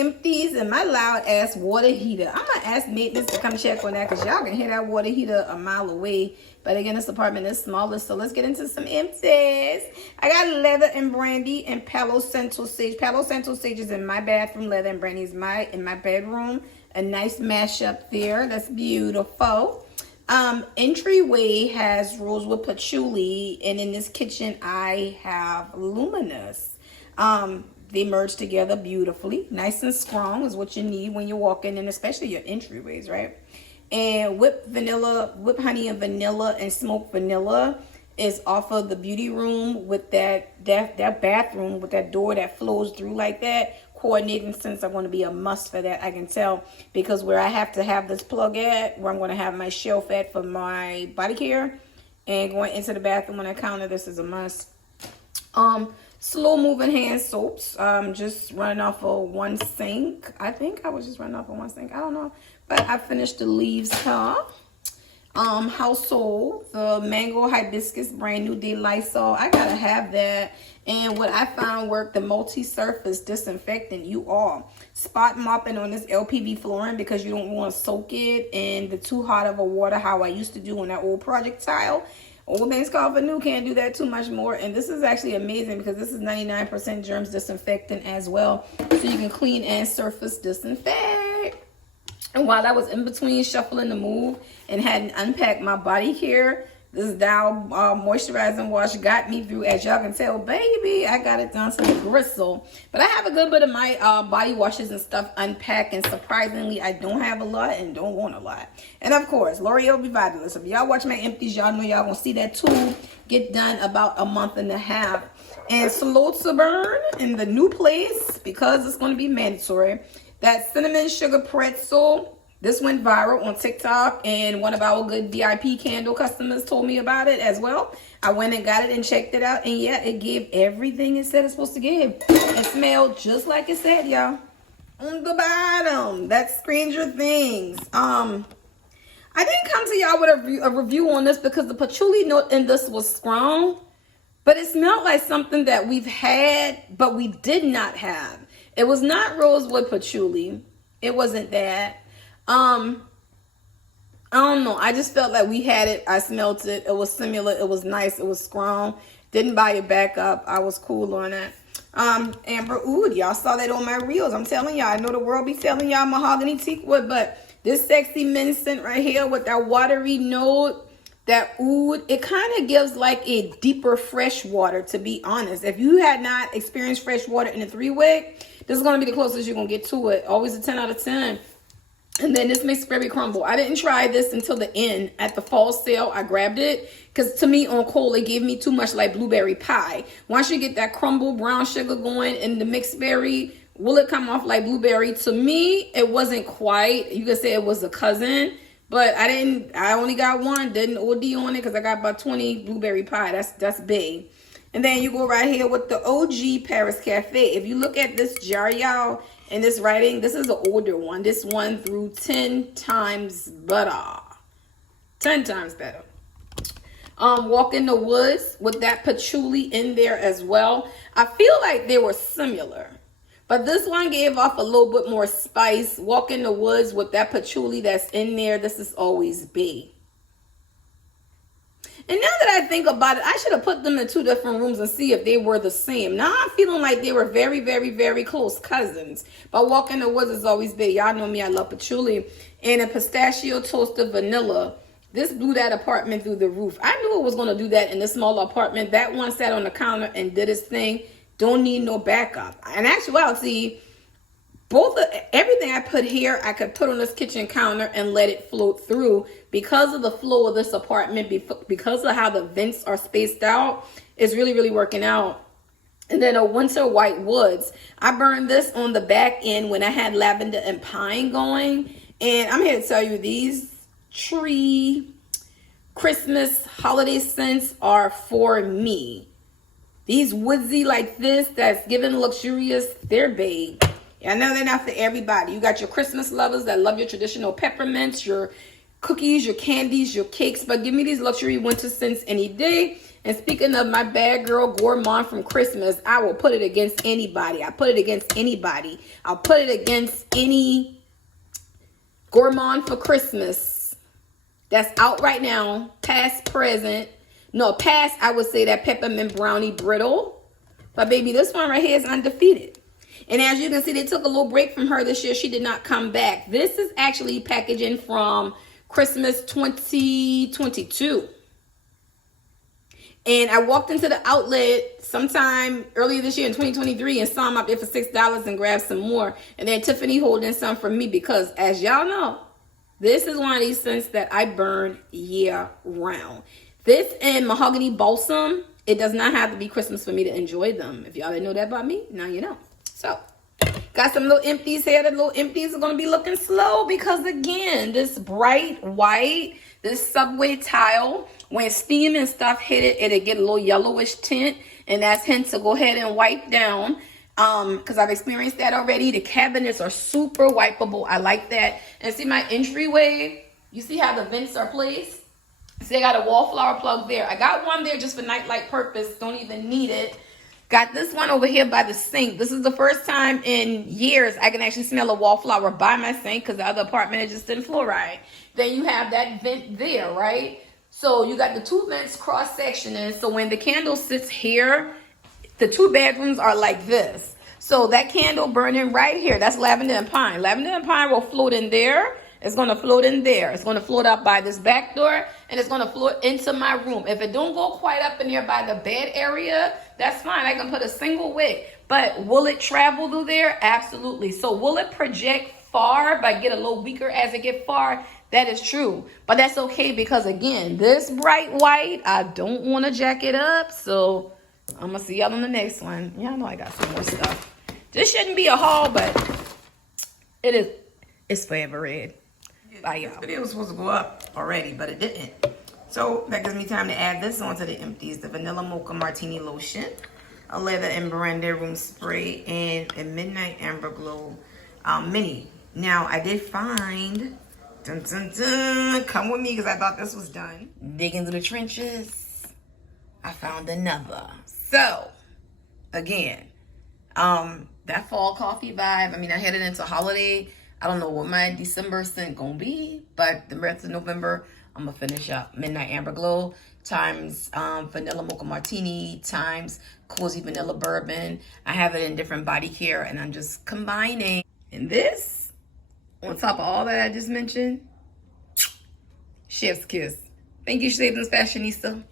Empties and my loud ass water heater. I'm gonna ask maintenance to come check on that because y'all can hear that water heater a mile away. But again, this apartment is smaller, so let's get into some empties. I got leather and brandy and Palo Santo sage. Palo Santo sage is in my bathroom. Leather and brandy is in my bedroom. A nice mashup there. That's beautiful. Entryway has rosewood patchouli, and in this kitchen I have luminous. They merge together beautifully. Nice and strong is what you need when you walk in, and especially your entryways, right? And whipped honey and vanilla and smoked vanilla is off of the beauty room with that bathroom with that door that flows through like that. Coordinating scents are going to be a must for that, I can tell, because where I have to have this plug at, where I'm going to have my shelf at for my body care, and going into the bathroom on the counter, this is a must. Slow moving hand soaps. Just running off of one sink. I think I was just running off of one sink. I don't know, but I finished the leaves here. Household, the mango hibiscus brand new day Lysol. I gotta have that. And what I found worked, the multi-surface disinfectant. You all spot mopping on this LPV flooring because you don't want to soak it in the too hot of a water, how I used to do on that old project tile. Old things called for new, can't do that too much more. And this is actually amazing because this is 99% germs disinfectant as well, so you can clean and surface disinfect. And while I was in between shuffling the move and hadn't unpacked my body care, this Dow moisturizing wash got me through. As y'all can tell, baby, I got it down to the gristle. But I have a good bit of my body washes and stuff unpacked, and surprisingly, I don't have a lot and don't want a lot. And of course, L'Oreal Revitalists. If y'all watch my empties, y'all know y'all gonna see that tool get done about a month and a half. And slow to burn in the new place because it's gonna be mandatory. That cinnamon sugar pretzel. This went viral on TikTok, and one of our good VIP candle customers told me about it as well. I went and got it and checked it out, and yeah, it gave everything it said it's supposed to give. It smelled just like it said, y'all. On the bottom, that's Stranger Things. I didn't come to y'all with a review on this because the patchouli note in this was strong, but it smelled like something that we've had, but we did not have. It was not rosewood patchouli. It wasn't that. I don't know. I just felt like we had it. I smelled it. It was similar. It was nice. It was strong. Didn't buy it back up. I was cool on it. Amber Oud. Y'all saw that on my reels. I'm telling y'all. I know the world be telling y'all mahogany teak wood, but this sexy mint scent right here with that watery note, that oud, it kind of gives like a deeper fresh water, to be honest. If you had not experienced fresh water in a 3-wick, this is going to be the closest you're going to get to it. Always a 10 out of 10. And then this makes berry crumble. I didn't try this until the end. At the fall sale, I grabbed it because to me on Cole, it gave me too much like blueberry pie. Once you get that crumble brown sugar going in the mixed berry, will it come off like blueberry? To me, it wasn't quite. You could say it was a cousin, but I only got one. Didn't OD on it because I got about 20 blueberry pie. That's big. And then you go right here with the OG Paris Cafe. If you look at this jar, y'all, and this writing, this is an older one. This one through 10 times better. 10 times better. Walk in the Woods with that patchouli in there as well. I feel like they were similar, but this one gave off a little bit more spice. Walk in the Woods with that patchouli that's in there. This is always B. And now that I think about it, I should have put them in 2 different rooms and see if they were the same. Now I'm feeling like they were very, very, very close cousins. But Walk in the Woods is always big. Y'all know me, I love patchouli. And a pistachio toasted vanilla. This blew that apartment through the roof. I knew it was going to do that in this small apartment. That one sat on the counter and did its thing. Don't need no backup. In actuality, everything I put here, I could put on this kitchen counter and let it float through because of the flow of this apartment, because of how the vents are spaced out. It's really, really working out. And then a Winter White Woods. I burned this on the back end when I had lavender and pine going. And I'm here to tell you, these tree Christmas holiday scents are for me. These woodsy like this, that's giving luxurious, they're babe. I know they're not for everybody. You got your Christmas lovers that love your traditional peppermints, your cookies, your candies, your cakes, but give me these luxury winter scents any day. And speaking of my bad girl gourmand from Christmas, I will put it against anybody. I put it against anybody. I'll put it against any gourmand for Christmas that's out right now, past, present. No, past, I would say that peppermint brownie brittle. But baby, this one right here is undefeated. And as you can see, they took a little break from her this year. She did not come back. This is actually packaging from Christmas 2022. And I walked into the outlet sometime earlier this year in 2023 and saw them up there for $6 and grabbed some more. And then Tiffany holding some for me because, as y'all know, this is one of these scents that I burn year round. This and Mahogany Balsam, it does not have to be Christmas for me to enjoy them. If y'all didn't know that about me, now you know. So, got some little empties here. The little empties are going to be looking slow because, again, this bright white, this subway tile, when steam and stuff hit it, it'll get a little yellowish tint. And that's hint to go ahead and wipe down. Because I've experienced that already. The cabinets are super wipeable. I like that. And see my entryway? You see how the vents are placed? See, I got a wallflower plug there. I got one there just for nightlight purpose. Don't even need it. Got this one over here by the sink. This is the first time in years I can actually smell a wallflower by my sink because the other apartment is just in fluoride. Then you have that vent there, right? So you got the two vents cross-sectioning. So when the candle sits here, the two bedrooms are like this. So that candle burning right here, that's lavender and pine. Lavender and pine will float in there. It's going to float in there. It's going to float up by this back door, and it's going to float into my room. If it don't go quite up in there by the bed area, that's fine. I can put a single wick. But will it travel through there? Absolutely. So will it project far but get a little weaker as it get far? That is true. But that's okay because, again, this bright white, I don't want to jack it up. So I'm going to see y'all on the next one. Y'all know I got some more stuff. This shouldn't be a haul, but it is. It's forever red. Bye, y'all. This video was supposed to go up already, but it didn't. So that gives me time to add this onto the empties. The Vanilla Mocha Martini Lotion, a Leather and Veranda Room Spray, and a Midnight Amber Glow Mini. Now, I did find, dun, dun, dun, come with me because I thought this was done. Digging through the trenches, I found another. So, again, that fall coffee vibe. I mean, I headed into holiday. I don't know what my December scent gonna be, but the rest of November, I'm gonna finish up Midnight Amber Glow times Vanilla Mocha Martini times Cozy Vanilla Bourbon. I have it in different body care, and I'm just combining. And this, on top of all that I just mentioned, chef's kiss. Thank you, Savings Fashionista.